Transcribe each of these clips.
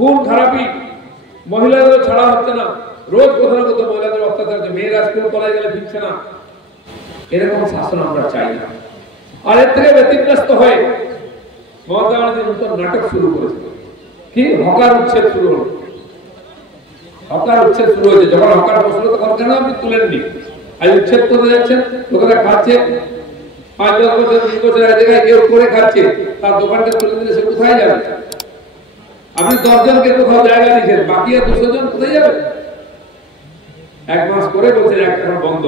খুন খারাপি, মহিলাদের ছাড়া হচ্ছে না, রোজ কোথাও না কোথাও মহিলাদের অত্যাচার হচ্ছে, মেয়েরা স্কুল কলেজে গেলে ফিরছে না। এরকম শাসন আমরা চাই না। আর এর থেকে ব্যতিব্যস্ত হয়ে মমতা ব্যানার্জি নতুন নাটক শুরু করেছে। কি হকার উচ্ছেদ শুরু হলো। হকার উচ্ছেদ শুরু হয়েছে। যখন হকার বসলো তখন কেন আপনি তুলেননি? আজ উচ্ছেদ করতে যাচ্ছেন, লোকেরা খাচ্ছে 5-10 বছর 20 বছর এক জায়গায় কেউ করে খাচ্ছে, তার দোকানটা তুলে দিলে সে কোথায় যাবে? আপনি 10 জনকে কোথাও জায়গা দিয়েছেন, বাকি আর 200 জন কোথায় যাবে? 1 মাস করে বলছেন এখন বন্ধ।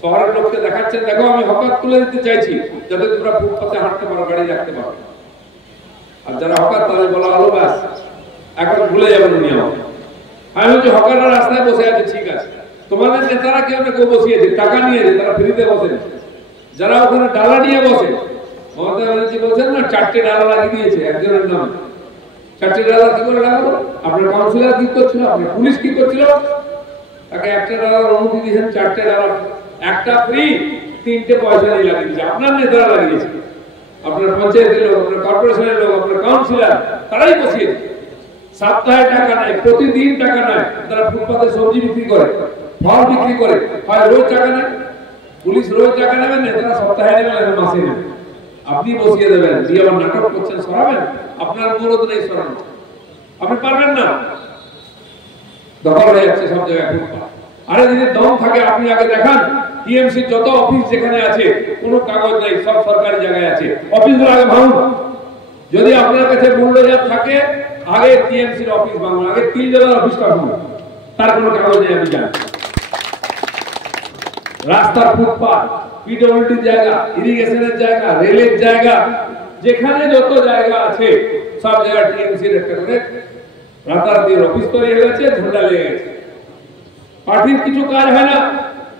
শহরের লোককে দেখাচ্ছেন, দেখো আমি হকার তুলে দিতে চাইছি যাতে তোমরা ফুটপাতে হাঁটতে পারো, গাড়ি রাখতে পারো। আর যারা হকার তাদের বলা হলো ব্যাস এখন ভুলে যাবেন উনি আমাকে। আমি বলছি হকাররা রাস্তায় বসে আছে, ঠিক আছে, তোমাদের নেতারা কেউ না কেউ বসিয়েছে, টাকা নিয়েছে, তারা ফ্রিতে বসে। যারা ওখানে ডালা নিয়ে বসে, মমতা ব্যানার্জি বলছেন না 4টে ডালা লাগিয়ে দিয়েছে একজনের নাম। 4টে ডালা কি করে লাগাবো? আপনার কাউন্সিলর কি করছিল, আপনার পুলিশ কি করছিল? তাকে 1টা ডালার অনুমতি দিয়েছেন, 4টে ডালা, একটা ফ্রি, 3টে পয়সা দিয়ে লাগিয়ে দিয়েছে। আপনার নেতারা লাগিয়েছে, আপনার পঞ্চায়েতের লোক, আপনার কর্পোরেশনের লোক, আপনার কাউন্সিলর, তারাই বসিয়েছে। সপ্তাহে টাকা নেয়, প্রতিদিন টাকা নেয়। তারা ফুটপাতে সবজি বিক্রি করে, ফল বিক্রি করে, হয় রোজ টাকা নেয়। পুলিশ রোজ টাকা নেবেন না, তারা সপ্তাহে নেবেন, মাসে নেবেন। আপনি বসিয়ে দেবেন, দিয়ে আবার নাটক করছেন, সরাবেন? আপনার মরদ নেই সরানো, আপনি পারবেন না। দখল হয়ে যাচ্ছে সব জায়গায় ফুটপাত। আরে যদি দম থাকে আপনি আগে দেখান, টিএমসি যত অফিস যেখানে আছে কোনো কাগজ নেই, সব সরকারি জায়গায় আছে, অফিসগুলো আগে ভাঙুন। যদি আপনার কাছে মূল্যজাত থাকে আগে টিএমসির অফিস ভাঙুন, আগে 3 জনের অফিসটা ভাঙুন, তার কোনো কাগজ নেই আমি জানি। রাস্তার ফুটপাত, পিডব্লিউডির জায়গা, ইরিগেশনের জায়গা, রেলের জায়গা, যেখানে যত জায়গা আছে সব জায়গা টিএমসির একটা করে রাতারাতি অফিস তৈরি হয়ে গেছে, ঝান্ডা লেগে গেছে। পার্টির কিছু কাজ হয় না,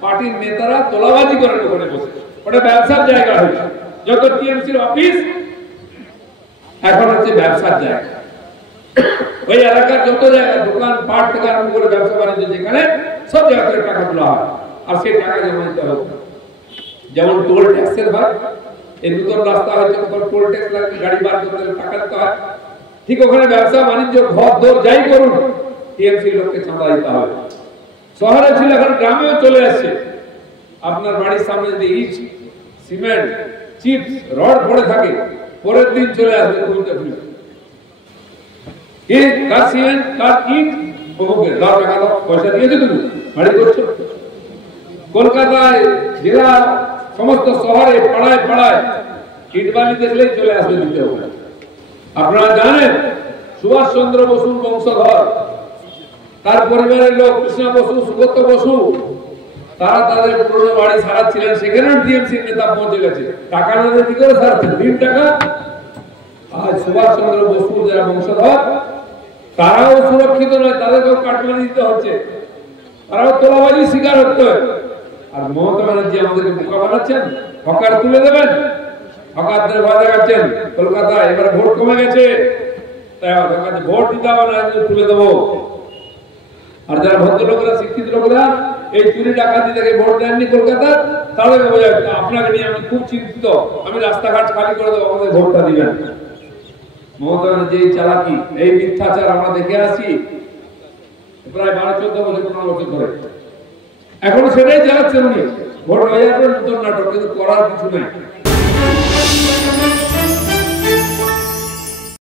পার্টির নেতারা তোলাবাজি করেন ওখানে বসে, ওটা ব্যবসার জায়গা হয়েছে। যত টিএমসির অফিস এখন হচ্ছে ব্যবসার জায়গা। ওই এলাকার যত জায়গা, দোকান পাট থেকে আরম্ভ করে ব্যবসা বাণিজ্য যেখানে, সব জায়গা থেকে টাকা তোলা হয়, আর সেই টাকা জমা দিতে হবে। যেমন টোল ট্যাক্সের হয়, এই নতুন রাস্তা হয়েছে, তখন টোল ট্যাক্স লাগবে, গাড়ি বার করতে হলে টাকা দিতে হয়। ঠিক ওখানে ব্যবসা বাণিজ্য ঘর দর যাই করুন, টিএমসির লোককে চাঁদা দিতে হবে। শহরে ছিল, এখন গ্রামেও চলে আসছে। আপনার বাড়ির সামনে যদি ইট, সিমেন্ট, চিপস, রড পড়ে থাকে, পরের দিন চলে আসবে খুলতে খুলতে। কার সিমেন্ট, কার ইট, ওকে দাও, টাকা দাও, পয়সা দিয়েছো তুমি, বাড়ি করছো। কলকাতায়, জেলা, সমস্ত শহরে, পাড়ায় পাড়ায় ইট বালি দেখলেই চলে আসবে দিতে হবে। আপনারা জানেন সুভাষচন্দ্র বসুর বংশধর, তার পরিবারের লোক কৃষ্ণ বসু, সুগত বসু, তারা তাদের পুরনো বাড়ি সারাচ্ছিলেন, সেখানে টিএমসির নেতা পৌঁছে গেছে। টাকা না দিয়ে কি করে সারাচ্ছেন? 3 টাকা। আজ সুভাষচন্দ্র বসুর যারা বংশধর, তারাও সুরক্ষিত নয়, তাদেরকেও কাটমানি দিতে হচ্ছে, তারাও তোলাবাজি শিকার হতে হয়। আর মমতা ব্যানার্জি আমাদেরকে বোকা বানাচ্ছেন, হকার তুলে দেবেন, হকারদের ভয় দেখাচ্ছেন। কলকাতায় এবার ভোট কমে গেছে, তাই ভোট দিতে হবে না, তুলে দেবো। আর যারা ভদ্রলোকরা, শিক্ষিত লোকরা এই চুরি ডাকাতি থেকে ভোট দেননি কলকাতা, তাদেরকে বোঝায় আপনাকে নিয়ে আমি খুব চিন্তিত, আমি রাস্তাঘাট খালি করে দেবো, আমাদের ভোটটা দিবেন। মমতা ব্যানার্জি চালাকি, এই মিথ্যাচার আমরা দেখে আসি প্রায় 12-14 বছর, 15 বছর ধরে। এখন সেটাই চালাচ্ছেন উনি। ভোট হয়ে যাবে, নতুন নাটক, কিন্তু করার কিছু নেই।